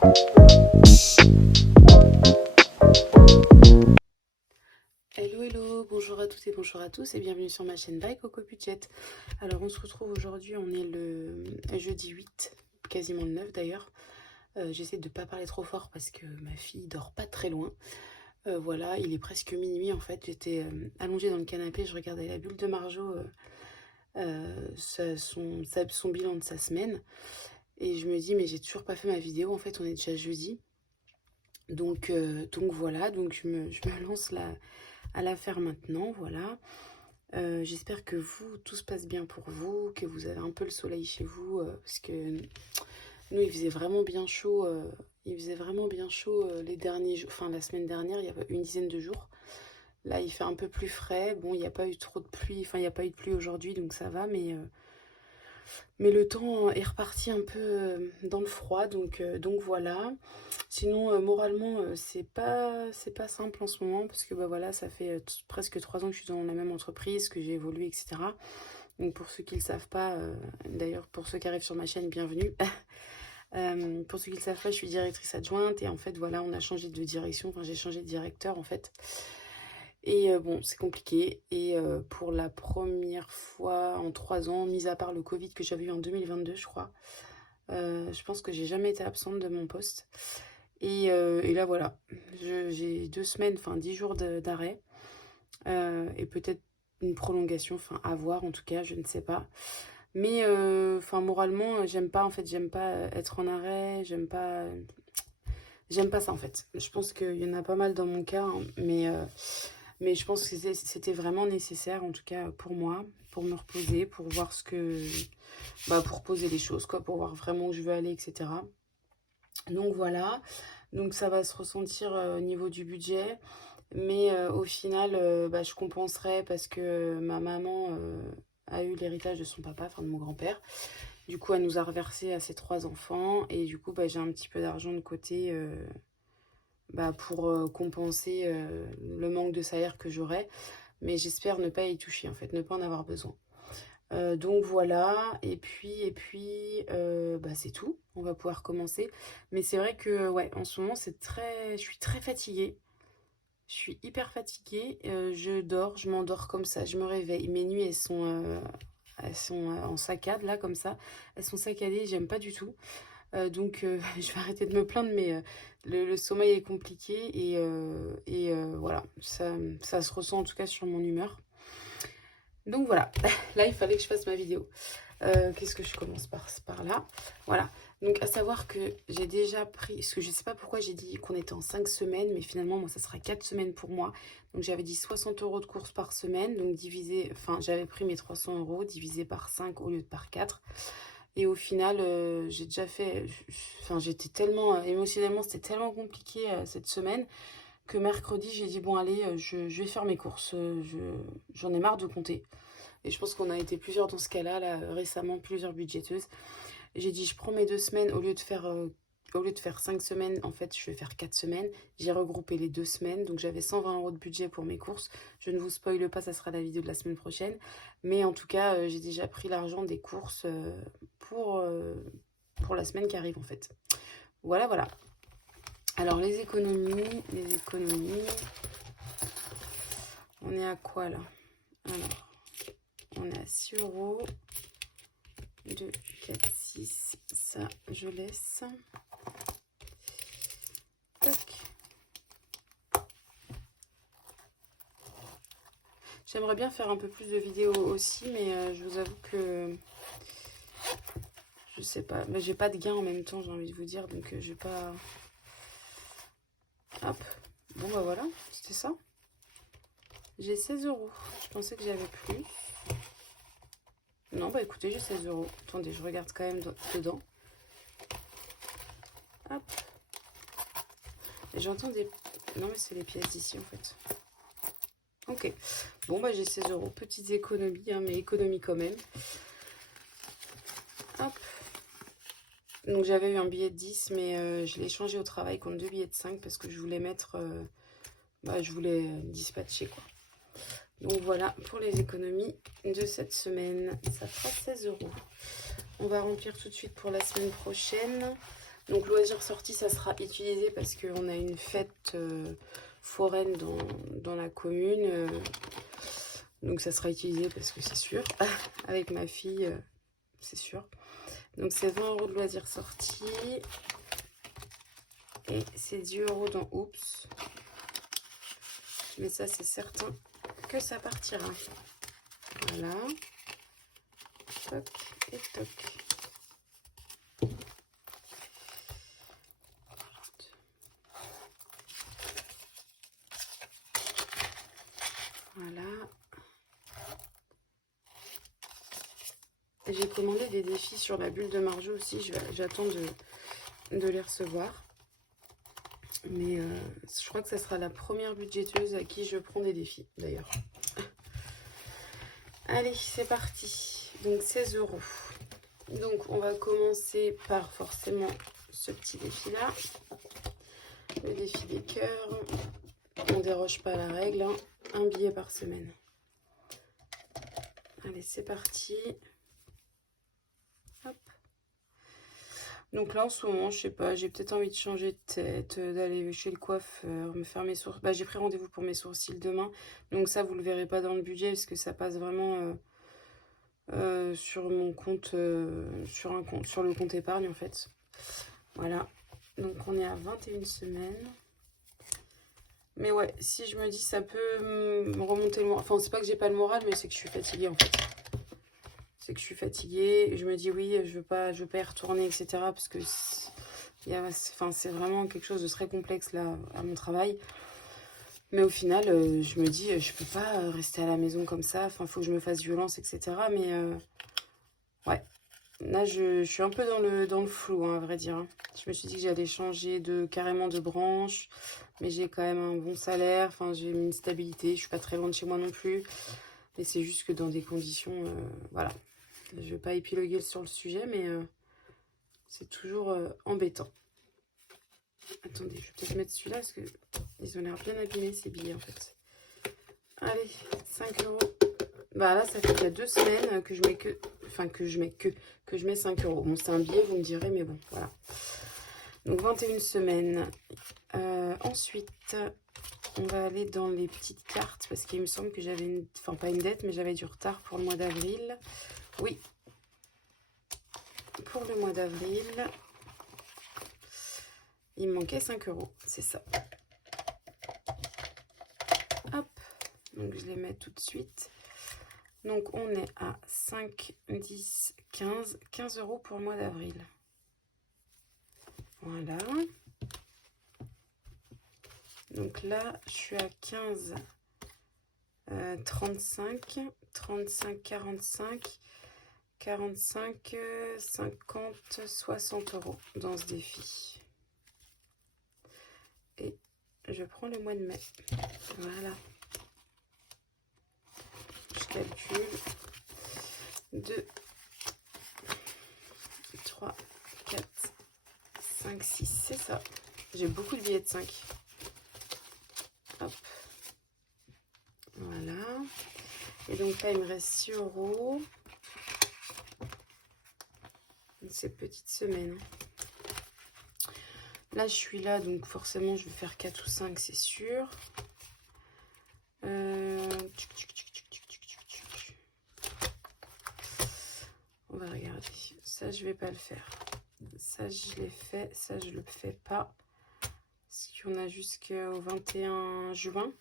Hello hello, bonjour à toutes et bonjour à tous et bienvenue sur ma chaîne By Coco Budget. Alors on se retrouve aujourd'hui, on est le jeudi 8, quasiment le 9 d'ailleurs. J'essaie de ne pas parler trop fort parce que ma fille dort pas très loin. Voilà, il est presque minuit en fait, j'étais allongée dans le canapé, je regardais la bulle de Marjo, son bilan de sa semaine. Et je me dis mais j'ai toujours pas fait ma vidéo, en fait on est déjà jeudi. Donc voilà, donc je me lance là à la faire maintenant, voilà. J'espère que tout se passe bien pour vous, que vous avez un peu le soleil chez vous, parce que nous, il faisait vraiment bien chaud, les derniers jours, enfin la semaine dernière, il y avait une dizaine de jours. Là, il fait un peu plus frais. Bon, il n'y a pas eu trop de pluie, enfin, il n'y a pas eu de pluie aujourd'hui, donc ça va, mais le temps est reparti un peu dans le froid, donc voilà. Sinon, moralement, c'est pas simple en ce moment, parce que bah voilà, ça fait presque 3 ans que je suis dans la même entreprise, que j'ai évolué, etc. Donc pour ceux qui ne le savent pas, d'ailleurs pour ceux qui arrivent sur ma chaîne, bienvenue. Pour ceux qui ne le savent pas, je suis directrice adjointe, et en fait voilà, on a changé de direction, enfin j'ai changé de directeur en fait. Et bon, c'est compliqué. Et pour la première fois en 3 ans, mis à part le Covid que j'avais eu en 2022, je crois, je pense que j'ai jamais été absente de mon poste. Et là, voilà, j'ai 2 semaines, enfin 10 jours d'arrêt. Et peut-être une prolongation, enfin à voir en tout cas, je ne sais pas. Mais enfin moralement, j'aime pas, en fait, j'aime pas être en arrêt, j'aime pas ça en fait. Je pense qu'il y en a pas mal dans mon cas, hein, mais je pense que c'était vraiment nécessaire, en tout cas pour moi, pour me reposer, pour voir pour poser les choses, quoi, pour voir vraiment où je veux aller, etc. Donc voilà, donc ça va se ressentir au niveau du budget, mais au final, je compenserai parce que ma maman a eu l'héritage de son papa, enfin de mon grand-père. Du coup, elle nous a reversé à ses 3 enfants, et du coup, j'ai un petit peu d'argent de côté pour compenser le manque de salaire que j'aurai. Mais j'espère ne pas y toucher, en fait, ne pas en avoir besoin. Donc voilà, c'est tout. On va pouvoir commencer. Mais c'est vrai que, ouais, en ce moment, je suis très fatiguée. Je suis hyper fatiguée. Je m'endors comme ça, je me réveille. Mes nuits, elles sont en saccade, là, comme ça. Elles sont saccadées, j'aime pas du tout. Donc, je vais arrêter de me plaindre, mais le sommeil est compliqué. Et voilà, ça se ressent en tout cas sur mon humeur. Donc voilà, là il fallait que je fasse ma vidéo. Qu'est-ce que je commence par là? Voilà, donc à savoir que j'ai déjà pris, parce que je sais pas pourquoi j'ai dit qu'on était en 5 semaines, mais finalement moi ça sera 4 semaines pour moi. Donc j'avais dit 60 € de courses par semaine, donc j'avais pris mes 300 € divisé par 5 au lieu de par 4. Et au final, j'ai déjà fait, enfin j'étais tellement, émotionnellement c'était tellement compliqué cette semaine, que mercredi j'ai dit bon allez, je vais faire mes courses, j'en ai marre de compter. Et je pense qu'on a été plusieurs dans ce cas-là, là, récemment, plusieurs budgéteuses. J'ai dit, je prends mes 2 semaines, au lieu de faire 5 semaines, en fait, je vais faire 4 semaines. J'ai regroupé les 2 semaines, donc j'avais 120 € de budget pour mes courses. Je ne vous spoile pas, ça sera la vidéo de la semaine prochaine. Mais en tout cas, j'ai déjà pris l'argent des courses pour la semaine qui arrive, en fait. Voilà, voilà. Alors, les économies, on est à quoi, là? Alors, on est à 6 €. 2, 4, 6, ça je laisse. Tac. J'aimerais bien faire un peu plus de vidéos aussi, mais je vous avoue que je sais pas, mais j'ai pas de gain en même temps, j'ai envie de vous dire, donc je vais pas. Hop, bon bah voilà, c'était ça. J'ai 16 €. Je pensais que j'avais plus. Non, bah écoutez, j'ai 16 €. Attendez, je regarde quand même dedans. Hop. Et j'entends des. Non, mais c'est les pièces d'ici en fait. Ok. Bon, bah j'ai 16 €. Petites économies, hein, mais économies quand même. Hop. Donc j'avais eu un billet de 10, mais je l'ai changé au travail contre 2 billets de 5 parce que je voulais je voulais dispatcher quoi. Donc voilà pour les économies de cette semaine. Ça fera 16 €. On va remplir tout de suite pour la semaine prochaine. Donc loisir sortie, ça sera utilisé parce qu'on a une fête foraine dans la commune. Donc ça sera utilisé parce que c'est sûr. Avec ma fille, c'est sûr. Donc c'est 20 € de loisir sortie. Et c'est 10 € dans Oups. Mais ça, c'est certain que ça partira. Voilà. Toc et toc. Voilà. J'ai commandé des défis sur la bulle de Marjo aussi. J'attends de les recevoir. Mais je crois que ça sera la première budgéteuse à qui je prends des défis, d'ailleurs. Allez, c'est parti. Donc 16 €. Donc on va commencer par forcément ce petit défi-là. Le défi des cœurs. On déroge pas à la règle, hein. Un billet par semaine. Allez, c'est parti. Hop. Donc là, en ce moment, je sais pas, j'ai peut-être envie de changer de tête, d'aller chez le coiffeur, me faire mes sourcils. Bah, j'ai pris rendez-vous pour mes sourcils demain. Donc ça, vous le verrez pas dans le budget parce que ça passe vraiment sur mon compte, sur le compte épargne en fait. Voilà. Donc on est à 21 semaines. Mais ouais, si je me dis ça peut me remonter le moral. Enfin, c'est pas que j'ai pas le moral, mais c'est que je suis fatiguée en fait. C'est que je suis fatiguée. Je me dis oui, je veux pas y retourner, etc. Parce que c'est vraiment quelque chose de très complexe là à mon travail. Mais au final, je me dis, je peux pas rester à la maison comme ça. Enfin, faut que je me fasse violence, etc. Mais ouais, là, je suis un peu dans le flou, hein, à vrai dire, hein. Je me suis dit que j'allais changer carrément de branche. Mais j'ai quand même un bon salaire. Enfin, j'ai une stabilité. Je suis pas très loin de chez moi non plus. Mais c'est juste que dans des conditions, voilà. Je vais pas épiloguer sur le sujet, mais c'est toujours embêtant. Attendez, je vais peut-être mettre celui-là parce que ils ont l'air bien abîmés ces billets en fait. Allez, 5 €. Bah là, ça fait déjà 2 semaines que je mets que... Enfin, que je mets 5 €. Bon, c'est un billet, vous me direz, mais bon, voilà. Donc, 21 semaines. Ensuite, on va aller dans les petites cartes parce qu'il me semble que j'avais Enfin, pas une dette, mais j'avais du retard pour le mois d'avril. Oui. Pour le mois d'avril, il me manquait 5 €. C'est ça. Hop. Donc, je les mets tout de suite. Donc, on est à 5, 10, 15. 15 € pour le mois d'avril. Voilà. Donc là, je suis à 15, 35, 35, 45, 45, 50, 60 € dans ce défi. Et je prends le mois de mai. Voilà. Je calcule. 2, 3, 4, 5, 6. C'est ça. J'ai beaucoup de billets de 5. Hop. Voilà. Et donc là, il me reste 6 €. Ces petites semaines. Là, je suis là, donc forcément, je vais faire 4 ou 5, c'est sûr. On va regarder. Ça, je vais pas le faire. Ça, je l'ai fait. Ça, je le fais pas. Parce qu'on a jusqu'au 21 juin.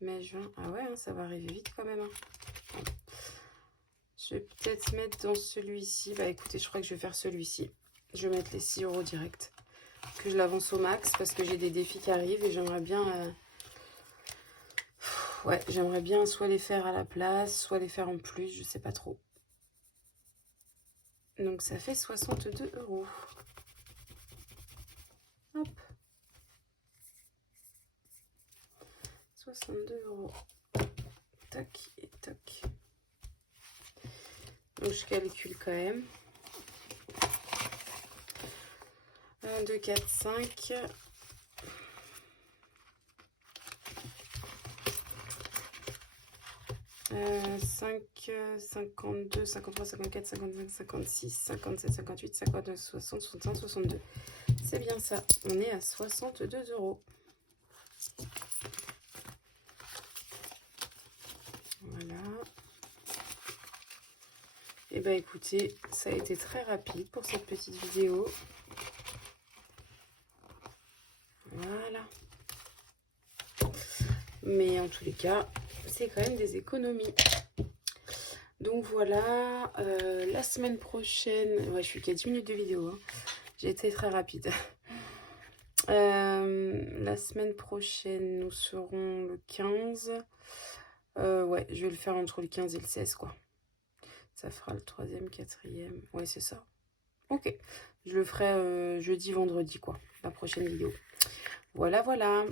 Mai, juin. Ah ouais, hein, ça va arriver vite quand même. Hein. Je vais peut-être mettre dans celui-ci. Bah écoutez, je crois que je vais faire celui-ci. Je vais mettre les 6 € direct. Que je l'avance au max parce que j'ai des défis qui arrivent et j'aimerais bien... Ouais, j'aimerais bien soit les faire à la place, soit les faire en plus, je sais pas trop. Donc ça fait 62 €. Hop. 62 €. Tac et tac. Donc je calcule quand même. 1, 2, 4, 5. 5, 52, 53, 54, 55, 56, 57, 58, 59, 60, 61, 62. C'est bien ça. On est à 62 €. Voilà. Et bah écoutez, ça a été très rapide pour cette petite vidéo. Voilà. Mais en tous les cas, c'est quand même des économies. Donc voilà, la semaine prochaine, ouais, je suis qu'à 10 minutes de vidéo, hein. J'ai été très rapide. La semaine prochaine, nous serons le 15. Ouais, je vais le faire entre le 15 et le 16, quoi. Ça fera le 3e, 4e. Ouais, c'est ça. Ok, je le ferai jeudi, vendredi, quoi, la prochaine vidéo. Voilà, voilà.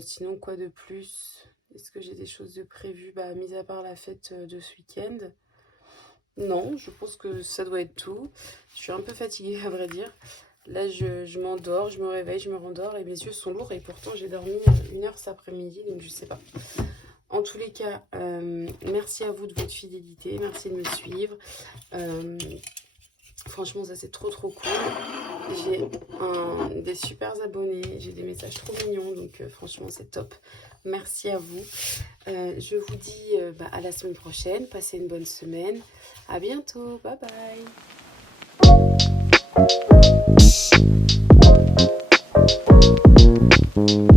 Sinon, quoi de plus? Est-ce que j'ai des choses de prévues? Bah, mis à part la fête de ce week-end. Non, je pense que ça doit être tout. Je suis un peu fatiguée, à vrai dire. Là, je m'endors, je me réveille, je me rendors et mes yeux sont lourds. Et pourtant, j'ai dormi 1 heure cet après-midi, donc je sais pas. En tous les cas, merci à vous de votre fidélité. Merci de me suivre. Franchement, ça c'est trop cool. J'ai des super abonnés, j'ai des messages trop mignons, donc franchement c'est top. Merci à vous. Je vous dis à la semaine prochaine. Passez une bonne semaine. À bientôt. Bye bye.